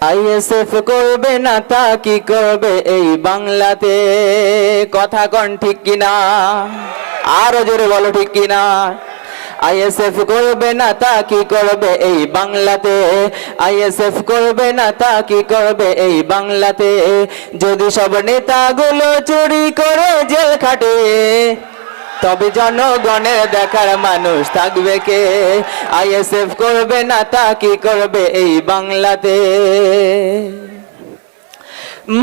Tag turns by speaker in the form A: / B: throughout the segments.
A: ISF করবে না তা কি করবে এই বাংলাতে? কথা কন ঠিক কিনা? আরও জোরে বলো ঠিক কিনা? আইএসএফ করবে না তা কি করবে এই বাংলাতে? আইএসএফ করবে না তা কি করবে এই বাংলাতে? যদি সব নেতাগুলো চুরি করে জেল খাটে তবে জনগণের দেখার মানুষ থাকবে কে? আইএসএফ করবে না তা কি করবে এই বাংলাতে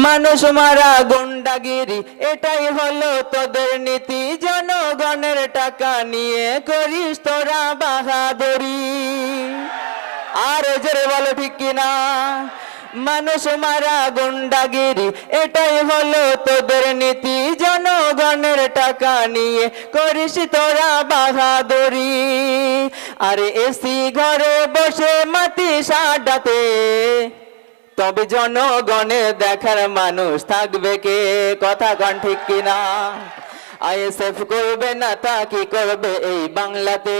A: মানুষ মারা গুন্ডাগিরি, এটাই হলো তোদের নীতি। জনগণের টাকা নিয়ে করিস তোরা বাহাদুরি। আর জোরে বলো ঠিক কিনা? মানুষ মারা গুন্ডাগিরি, এটাই হলো তোদের নীতি। জনগণের টাকা নিয়ে করিস তোরা বাহাদুরি। আরে এসি ঘরে বসে মাটি সাডাতে তবে জনগণের দেখার মানুষ থাকবে কে? কথা গান ঠিক কিনা? আইএসএফ করবে না, তা কি করবে এই বাংলাতে?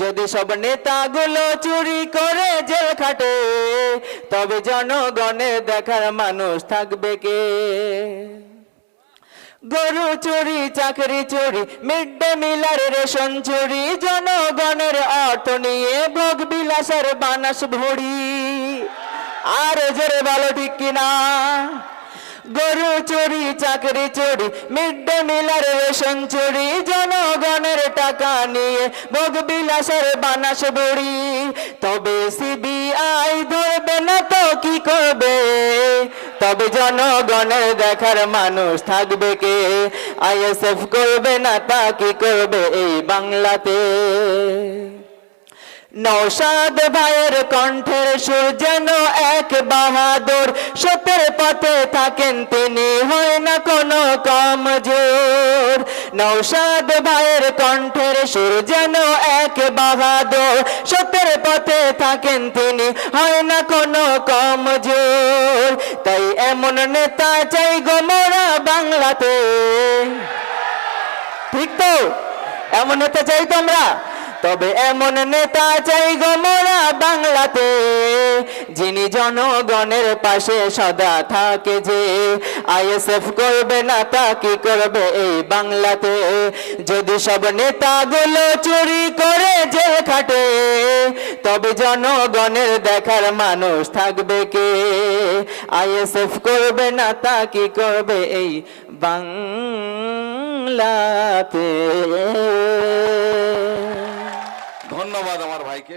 A: যদি সব নেতাগুলো চুরি করে জেল খাটে, তবে জনগণের দেখার মানুষ থাকবে কে? গরু চুরি, চাকরি চুরি, মিড ডে মিলার রেশন চুরি, জনগণের অর্থ নিয়ে ভোগ বিলাসের বানাস ভরি আর জোরে বলো ঠিক কিনা? গরু চুরি, চাকরি চুরি মিড ডে মিলার রেশন চুরি, জনগণের টাকা নিয়ে ভোগ বিলাসের বানাস বুড়ি। তবে সিবিআই ধরবে না তো কি করবে? তবে জনগণের দেখার মানুষ থাকবে কে? আইএসএফ করবে না তা কি করবে এই বাংলাতে? নৌসাদ ভাইয়ের কণ্ঠের সুর যেন এক বাহাদুর। সত্যের পথে থাকেন তিনি, হয় না কোনো কম জোর নৌসাদ ভাইয়ের কণ্ঠের সুর যেন এক বাহাদুর। সত্যের পথে থাকেন তিনি, হয় না কোনো কম জোর তাই এমন নেতা চাই গো মোরা বাংলাতে। ঠিক তো? এমন নেতা চাই তো আমরা তবে এমন নেতা চাই গো মোরা বাংলাতে, যিনি জনগণের পাশে সদা থাকে যে। আইএসএফ করবে না তা কি করবে এই বাংলাতে? যদি সব নেতাগুলো চুরি করে জেল খাটে, তবে জনগণের দেখার মানুষ থাকবে কে? আইএসএফ করবে না তা কি করবে এই বাংলাতে?
B: ধন্যবাদ আমার ভাইকে।